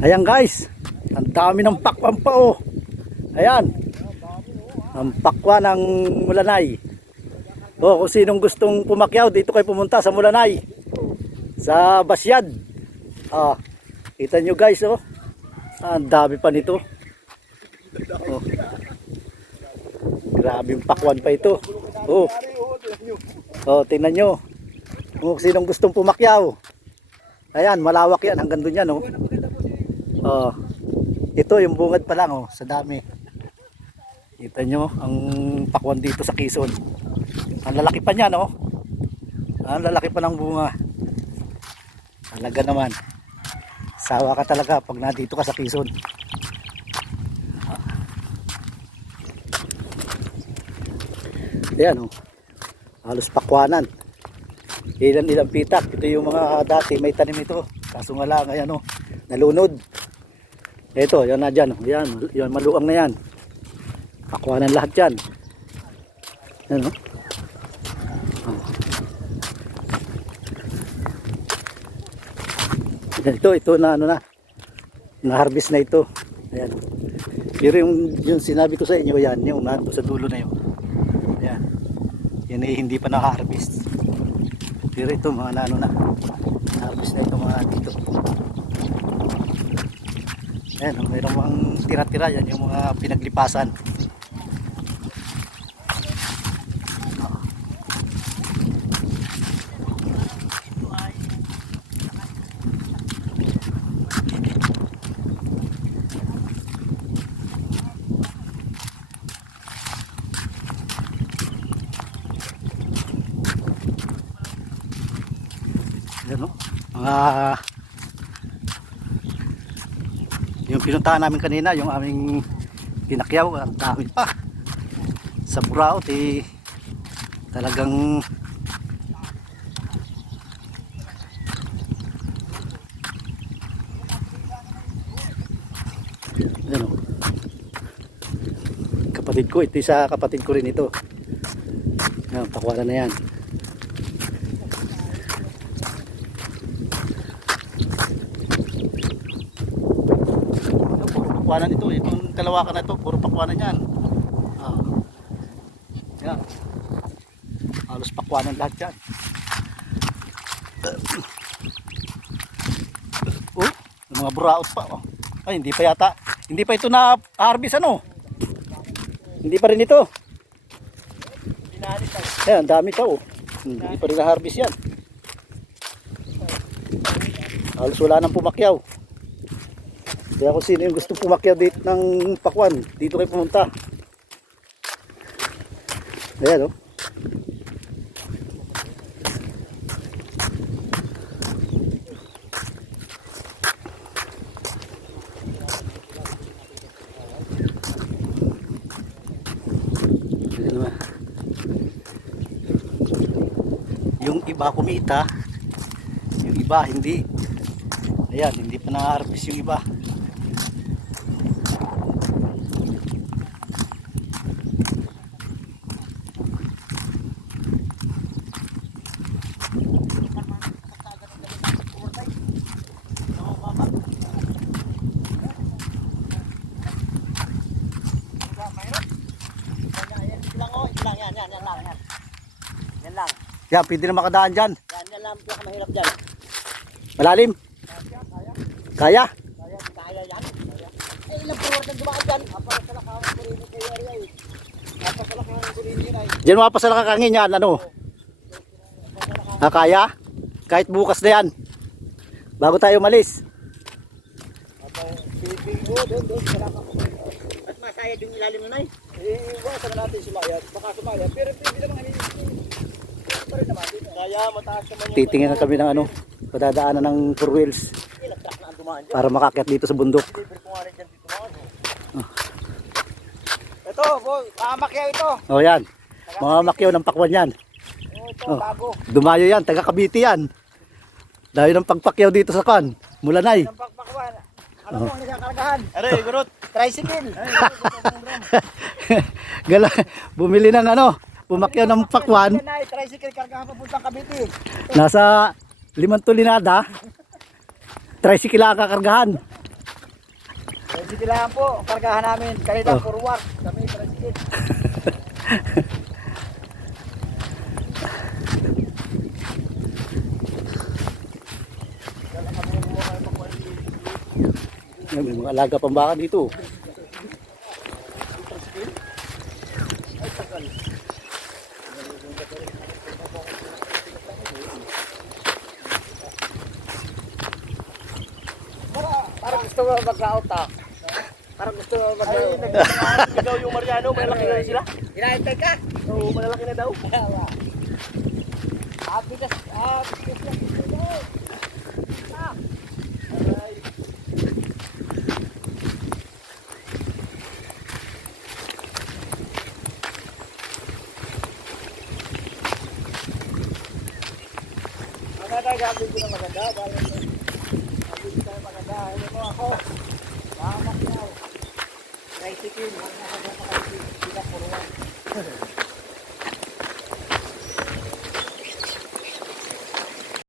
Ayan guys, ang dami ng pakwan pa oh. Ayan, ang pakwan ng Mulanay. Oh, kung sinong gustong pumakyaw, dito kayo pumunta sa Mulanay, sa Basyad. Ah, kita nyo guys oh, ang dami pa nito. Oh. Grabing pakwan pa ito. Oh, oh, tingnan nyo. Kung sinong gustong pumakyaw. Ayan, malawak yan hanggang doon yan oh. Oh, ito yung bungad pa lang oh, sa dami. Kita nyo ang pakwan dito sa Quezon. Ang lalaki pa niyan oh. Ang lalaki pa ng bunga. Talaga naman. Sawa ka talaga pag nandito ka sa Quezon. Ayan oh. Halos pakwanan. Ilan pitak. Ito yung mga dati may tanim ito. Kaso nga lang ayan oh, nalunod. Ito, yan na dyan. Yan, maluang na yan. Pakwanan lahat yan. Yan, no? Ito na ano na. Na-harvest na ito. Ayan. Pero yung sinabi ko sa inyo, yan, yung nando sa dulo na yun. Ayan. Yan ay hindi pa na-harvest. Pero ito, mga nano na. Na-harvest na ito mga dito. Ayan, mayroong mga tira-tira yan, yung mga pinaglipasan. Ayan, no? Yung pinuntahan namin kanina, yung aming pinakyaw, ang dami pa sa Buraot eh, talagang ano, kapatid ko, ito sa kapatid ko rin ito. Yan, pakwaran na yan. Pakwanan ito, itong kalawakan na ito, puro pakwanan yan. Yan. Halos pakwanan lahat yan. Oh, mga buraot pa oh. Ay, hindi pa yata, hindi pa ito na harvest ano. Hindi pa rin ito. Ayan, dami pa oh. Hindi pa rin na harvest yan. Halos wala nang pumakyaw. Kaya kung sino yung gusto pumakyaw dito ng pakwan, dito kayo pumunta. Ayan oh. Yung iba kumita, yung iba hindi. Ayan, hindi pa na-harvest yung iba. Yan lang. Yan, pwede na makadaan dyan. Yan lang ang mahirap dyan. Malalim? Kaya? Kaya yan. Eh, ilang forward na dumaan dyan. Apasalakawan ko rin kay area eh. Apasalakawan ko rin yun ay. Diyan mapasalakakangin yan, ano? Kaya? Kahit bukas na yan. Bago tayo umalis. Doon. At masayad yung ilalim nun ay. Iwasan natin sumayad. Baka sumayad. Pero hindi naman pa rin naman. Kaya mataas naman yung... Titingnan na kami ng ano, padadaanan ng 4 wheels. Para makakyat dito sa bundok. Ito, mamakyaw ito. O yan, mga makyaw ng pakwan yan. Ito, bago. Dumayo yan, taga Cavite yan. Dahil ng pagpakyaw dito sa kan, Mulanay. Ang pagpakwan. Ano mo, nagkakargahan? Aray, gurot. Tricycle. Gala, bumili ng ano, pumakyaw ng pakwan. Tricycle, kargahan papuntang Cavite. Nasa 5 tulinada. Tricycle ang kakargahan. Tricycle lang po, kargahan namin. Kanina Oh. forward, kami tricycle. Yan, may mga alaga pang baka dito. Parang gusto mo mag-out ah. Parang gusto mo mag-out. Ikaw yung Mariano, malalaki na sila. Inaantay ka? Oo, malalaki na daw. Bigas lang. Aray. Maganda, gabi ko na maganda. Gabi ko tayo maganda. Ayaw mo ako. Mahamak na. Tricycle. Huwag na maganda. Sila puruan.